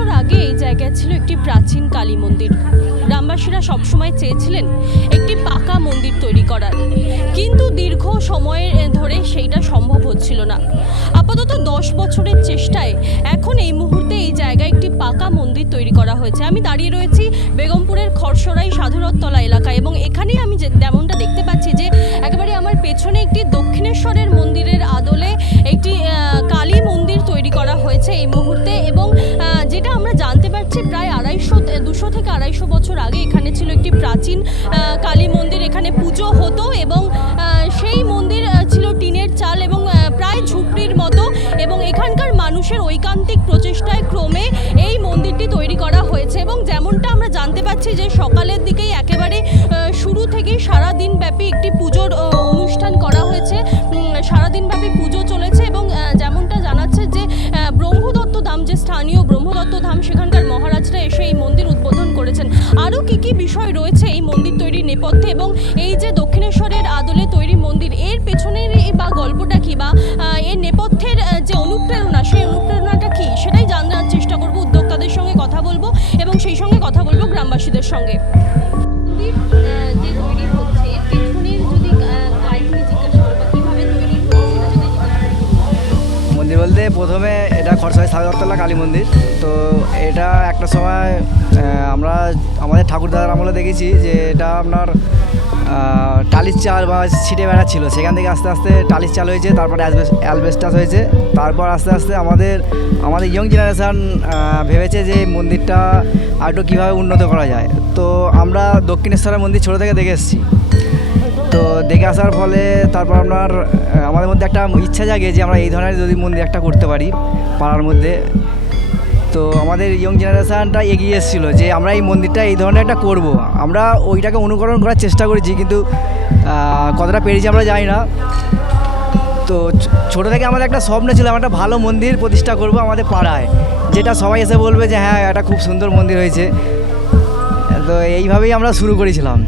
বছর আগে এই জায়গায় ছিল একটি প্রাচীন কালী মন্দির। গ্রামবাসীরা সবসময় চেয়েছিলেন একটি পাকা মন্দির তৈরি করার, কিন্তু দীর্ঘ সময়ের ধরে সেইটা সম্ভব হচ্ছিল না। আপাতত 10 বছরের চেষ্টায় এখন এই মুহূর্তে এই জায়গায় একটি পাকা মন্দির তৈরি করা হয়েছে। আমি দাঁড়িয়ে রয়েছি বেগমপুরের খরসরাই সাধুরতলা এলাকায়, এবং এখানেই আমি যেমনটা দেখতে পাচ্ছি যে একেবারে আমার পেছনে একটি দক্ষিণেশ্বরের মন্দিরের আদলে একটি কালী মন্দির তৈরি করা হয়েছে এই মুহূর্তে। এবং যেটা আমরা জানতে পারছি প্রায় 200 থেকে 250 বছর আগে এখানে ছিল একটি প্রাচীন কালী মন্দির। এখানে পুজো হতো এবং সেই মন্দির ছিল টিনের চাল এবং প্রায় ঝুপড়ির মতো, এবং এখানকার মানুষের ঐকান্তিক প্রচেষ্টায় ক্রমে এই মন্দিরটি তৈরি করা হয়েছে। এবং যেমনটা আমরা জানতে পারছি যে সকালের দিকেই একেবারে শুরু থেকেই সারাদিন ব্যাপী একটি পুজোর অনুষ্ঠান করা হয়েছে, সারাদিনব্যাপী পুজো চলেছে। এবং যেমনটা জানাচ্ছে যে ব্রহ্মদত্ত ধাম, যে স্থানীয় ব্রহ্মদত্ত ধাম, সেখানকার মহারাজরা এসে এই মন্দির উদ্বোধন করেছেন। আরও কী বিষয় রয়েছে এই মন্দির তৈরির নেপথ্যে, এবং এই যে দক্ষিণেশ্বরের আদলে তৈরি মন্দির, এর পেছনের বা গল্পটা কী, বা এর নেপথ্যের যে অনুপ্রেরণা, সেই অনুপ্রেরণাটা কী, সেটাই জানার চেষ্টা করব। উদ্যোক্তাদের সঙ্গে কথা বলবো এবং সেই সঙ্গে কথা বলবো গ্রামবাসীদের সঙ্গে। মন্দির বলতে প্রথমে এটা খরসরাই সাধুরতলা কালী মন্দির। তো এটা একটা সময় আমরা আমাদের ঠাকুরদাদার আমলে দেখেছি যে এটা আপনার টালির চাল বা ছিটে বেড়া ছিল, সেখান থেকে আস্তে আস্তে টালির চাল হয়েছে, তারপরে অ্যালবেস্টাস হয়েছে, তারপর আস্তে আস্তে আমাদের ইয়ং জেনারেশান ভেবেছে যে মন্দিরটা আরেকটু কীভাবে উন্নত করা যায়। তো আমরা দক্ষিণেশ্বরের মন্দির ছোটো থেকে দেখে এসেছি। তো দেখে আসার ফলে তারপর আমাদের মধ্যে একটা ইচ্ছা জাগে যে আমরা এই ধরনের যদি মন্দির একটা করতে পারি পাড়ার মধ্যে। তো আমাদের ইয়ং জেনারেশানটা এগিয়ে এসেছিলো যে আমরা এই মন্দিরটা এই ধরনের একটা করব। আমরা ওইটাকে অনুকরণ করার চেষ্টা করেছি, কিন্তু কতটা পেরেছি আমরা জানি না। তো ছোটো থেকে আমাদের একটা স্বপ্ন ছিল আমরা একটা ভালো মন্দির প্রতিষ্ঠা করব আমাদের পাড়ায়, যেটা সবাই এসে বলবে যে হ্যাঁ এটা খুব সুন্দর মন্দির হয়েছে। তো এইভাবেই আমরা শুরু করেছিলাম।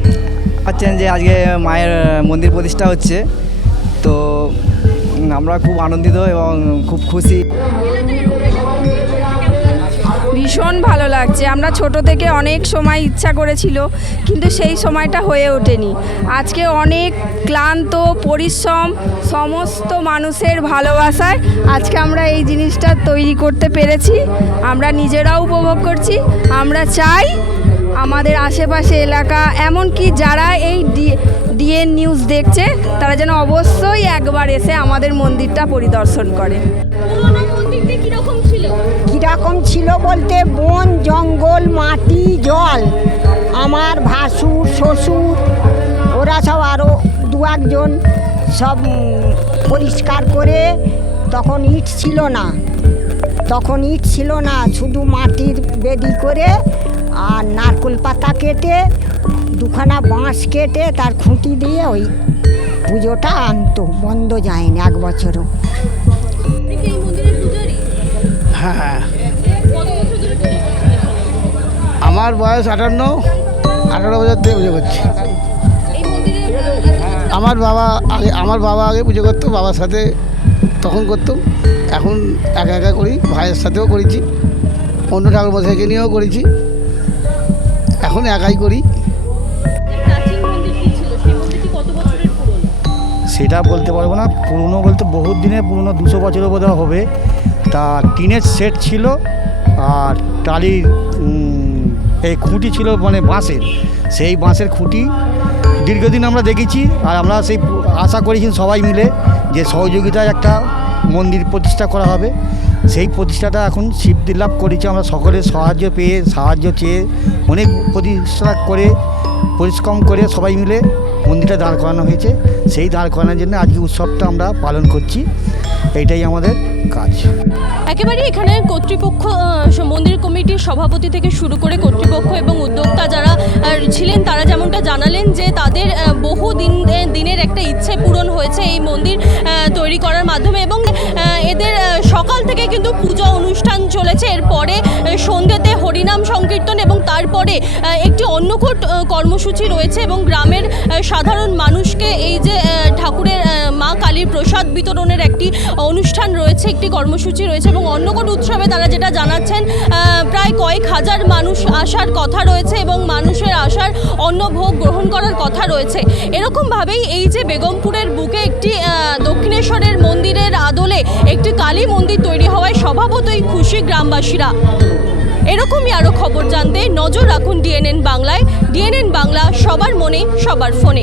পাচ্ছেন যে আজকে মায়ের মন্দির প্রতিষ্ঠা হচ্ছে, তো আমরা খুব আনন্দিত এবং খুব খুশি। ভীষণ ভালো লাগছে। আমরা ছোট থেকে অনেক সময় ইচ্ছা করেছিল, কিন্তু সেই সময়টা হয়ে ওঠেনি। আজকে অনেক ক্লান্ত পরিশ্রম, সমস্ত মানুষের ভালোবাসায় আজকে আমরা এই জিনিসটা তৈরি করতে পেরেছি। আমরা নিজেরাও উপভোগ করছি। আমরা চাই আমাদের আশেপাশে এলাকা, এমনকি যারা এই ডিএন নিউজ দেখছে, তারা যেন অবশ্যই একবার এসে আমাদের মন্দিরটা পরিদর্শন করে। কীরকম ছিল বলতে বন জঙ্গল মাটি জল, আমার ভাসুর শ্বশুর ওরা সব আরও 2-1 সব পরিষ্কার করে, তখন ইট ছিল না, শুধু মাটির বেদি করে আর নারকেল পাতা কেটে 2খানা বাঁশ কেটে তার খুঁটি দিয়ে ওই পুজোটা আনতো, বন্ধ যায়নি 1 বছরও। হ্যাঁ, আমার বয়স 18 বছর থেকে পুজো করছি। আমার বাবা আগে পুজো করতো, বাবার সাথে তখন করতাম। এখন একা একা করি, ভাইয়ের সাথেও করেছি, অন্য ঠাকুর মশাইকে নিয়েও করেছি, এখন একাই করি। সেটা বলতে পারবো না, পুরনো বলতে বহুত দিনের পুরনো, 200 বছরের বোধহয় হবে। তা টিনের সেট ছিল আর টালির এই খুঁটি ছিল, মানে বাঁশের, সেই বাঁশের খুঁটি দীর্ঘদিন আমরা দেখেছি। আর আমরা সেই আশা করেছি সবাই মিলে যে সহযোগিতায় একটা মন্দির প্রতিষ্ঠা করা হবে। সেই প্রতিষ্ঠাটা এখন সিদ্ধি লাভ করেছি। আমরা সকলের সাহায্য চেয়ে অনেক প্রতিষ্ঠা করে পরিশ্রম করে সবাই মিলে মন্দিরটা দাঁড় করানো হয়েছে। সেই দাঁড় করানোর জন্য আজকে উৎসবটা আমরা পালন করছি, এইটাই আমাদের কাজ। একেবারে এখানে কর্তৃপক্ষ, মন্দির কমিটির সভাপতি থেকে শুরু করে কর্তৃপক্ষ এবং উদ্যোক্তা যারা ছিলেন, তারা যেমনটা জানালেন যে তাদের বহু দিনের একটা ইচ্ছে পূরণ হয়েছে এই মন্দির তৈরি করার মাধ্যমে। এবং এদের সকাল থেকে কিন্তু পূজা অনুষ্ঠান চলেছে, এরপরে সন্ধ্যেতে হরিনাম হরিনাম সংকীর্তন এবং তারপরে একটি অন্নকূট কর্মসূচি রয়েছে এবং গ্রামের সাধারণ মানুষকে এই যে ঠাকুরের মা কালীর প্রসাদ বিতরণের একটি অনুষ্ঠান রয়েছে, একটি কর্মসূচি রয়েছে এবং অন্নকূট উৎসবে তারা যেটা জানাচ্ছেন প্রায় কয়েক হাজার মানুষ আসার কথা রয়েছে এবং মানুষের আসার অন্নভোগ গ্রহণ করার কথা রয়েছে। এরকমভাবেই এই যে বেগমপুরের বুকে একটি দক্ষিণেশ্বরের মন্দিরের আদলে একটি কালী মন্দির তৈরি হওয়ায় স্বভাবতই খুশি গ্রামবাসীরা। এরকমই আরও খবর জানতে নজর রাখুন ডিএনএন বাংলায়। ডিএনএন বাংলা, সবার মনে সবার ফোনে।